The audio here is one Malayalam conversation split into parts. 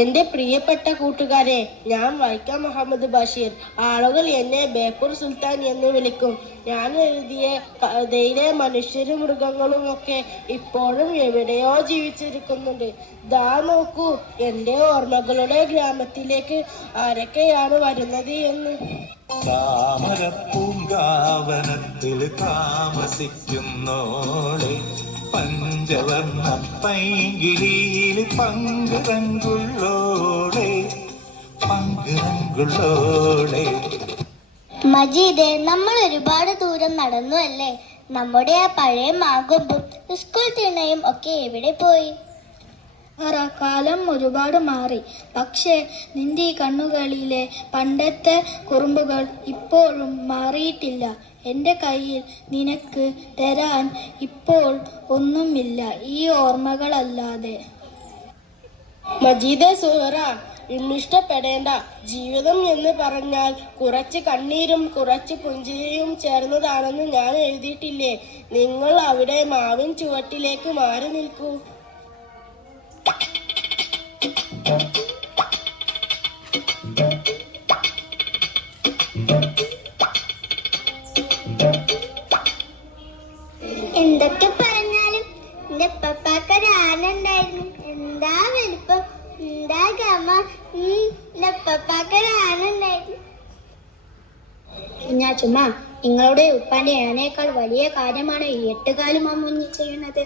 എന്റെ പ്രിയപ്പെട്ട കൂട്ടുകാരെ, ഞാൻ വൈക്കം മുഹമ്മദ് ബഷീർ. ആളുകൾ എന്നെ ബേപ്പൂർ സുൽത്താൻ എന്ന് വിളിക്കും. ഞാൻ എഴുതിയ കഥയിലെ മനുഷ്യരും മൃഗങ്ങളും ഒക്കെ ഇപ്പോഴും എവിടെയോ ജീവിച്ചിരിക്കുന്നുണ്ട്. ദാ നോക്കൂ, എന്റെ ഓർമ്മകളുടെ ഗ്രാമത്തിലേക്ക് ആരൊക്കെയാണ് വരുന്നത് എന്ന്. താമരപ്പൂങ്കാവനത്തിൽ താമസിക്കുന്നോളെ, പഞ്ചവർണ്ണ പൈങ്കിളിയിൽ പങ്കുറങ്കുള്ളോളെ, പങ്കുറങ്കുള്ളോളെ. മജീദേ, നമ്മൾ ഒരുപാട് ദൂരം നടന്നു അല്ലേ? നമ്മുടെ ആ പഴയ മാകൊമ്പും സ്കൂൾ തിണ്ണയും ഒക്കെ എവിടെ പോയി? കാലം ഒരുപാട് മാറി, പക്ഷേ നിന്റെ ഈ കണ്ണുകളിലെ പണ്ടത്തെ കുറുമ്പുകൾ ഇപ്പോഴും മാറിയിട്ടില്ല. എൻ്റെ കയ്യിൽ നിനക്ക് തരാൻ ഇപ്പോൾ ഒന്നുമില്ല, ഈ ഓർമ്മകളല്ലാതെ. മജീദേ സുഹറ, ഇന്നിഷ്ടപ്പെടേണ്ട. ജീവിതം എന്ന് പറഞ്ഞാൽ കുറച്ച് കണ്ണീരും കുറച്ച് പുഞ്ചിരിയും ചേർന്നതാണെന്ന് ഞാൻ എഴുതിയിട്ടില്ലേ? നിങ്ങൾ അവിടെ മാവിൻ ചുവട്ടിലേക്ക് മാറി നിൽക്കൂ. എന്തൊക്കെ പറഞ്ഞാലും എന്റെ പപ്പാക്കൊരു ആന ഉണ്ടായിരുന്നു. എന്താ വലിപ്പം, എന്താ ഗമ. എന്റെ പപ്പാക്കൊരു ആന ഉണ്ടായിരുന്നു. ഞാൻ ചുമ്മാ, നിങ്ങളുടെ ഉപ്പാന്റെ ആനയേക്കാൾ വലിയ കാര്യമാണ് ഈ 8 കാലും മമ്മൂഞ്ഞി ചെയ്യുന്നത്.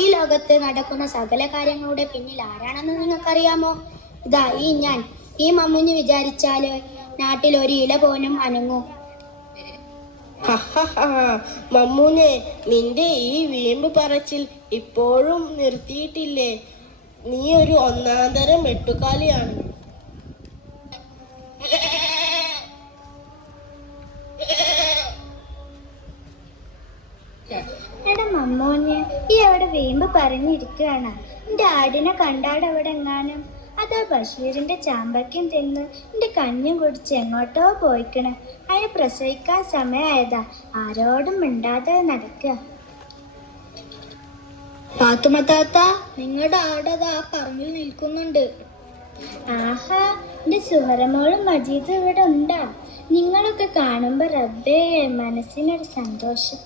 ഈ ലോകത്ത് നടക്കുന്ന സകല കാര്യങ്ങളുടെ പിന്നിൽ ആരാണെന്ന് നിങ്ങൾക്കറിയാമോ? ഇതാ ഈ മമ്മൂഞ്ഞി വിചാരിച്ചാല് നാട്ടിൽ ഒരു ഇല പോലും അനങ്ങൂ. മമ്മൂനെ, നിന്റെ ഈ വീമ്പ് പറച്ചിൽ ഇപ്പോഴും നിർത്തിയിട്ടില്ലേ? നീ ഒരു ഒന്നാന്തരം എട്ടുകാലിയാണ്. എടാ മമ്മൂഞ്ഞ്, ഈ അവിടെ വീമ്പ് പറഞ്ഞിരിക്കുകയാണ്. എന്റെ ആടിനെ കണ്ടാടവിടെ എങ്ങാനും. അതാ ബഷീറിന്റെ ചാമ്പയ്ക്കും തിന്ന് എന്റെ കഞ്ഞും കുടിച്ച് എങ്ങോട്ടോ പോയിക്കണ്. അതിന് പ്രസവിക്കാൻ സമയമായതാ. ആരോടും മിണ്ടാതെ നടക്കുക. പാത്തുമ താത്ത, നിങ്ങളുടെ ആടതാ പറമ്പിൽ നിൽക്കുന്നുണ്ട്. ആഹാ, എന്റെ സുഹറമോളും മജീദ് ഇവിടെ ഉണ്ടാ. നിങ്ങളൊക്കെ കാണുമ്പോ റബ്ബേ, മനസ്സിനൊരു സന്തോഷം.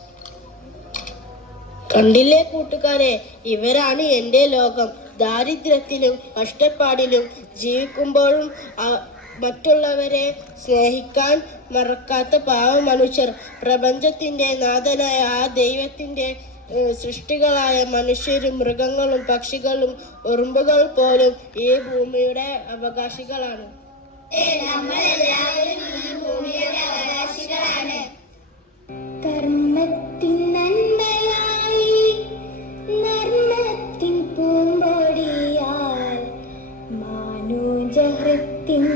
കണ്ടില്ലേ കൂട്ടുകാരെ, ഇവരാണ് എൻ്റെ ലോകം. ദാരിദ്ര്യത്തിലും കഷ്ടപ്പാടിലും ജീവിക്കുമ്പോഴും മറ്റുള്ളവരെ സ്നേഹിക്കാൻ മറക്കാത്ത പാവ മനുഷ്യർ. പ്രപഞ്ചത്തിന്റെ നാഥനായ ആ ദൈവത്തിന്റെ സൃഷ്ടികളായ മനുഷ്യരും മൃഗങ്ങളും പക്ഷികളും ഉറുമ്പുകൾ പോലും ഈ ഭൂമിയുടെ അവകാശികളാണ്. കർമ്മത്തിൻ നന്മയായി നർമ്മത്തിൻ പൂമ്പൊടിയാൽ മാനുജഹത്തിൻ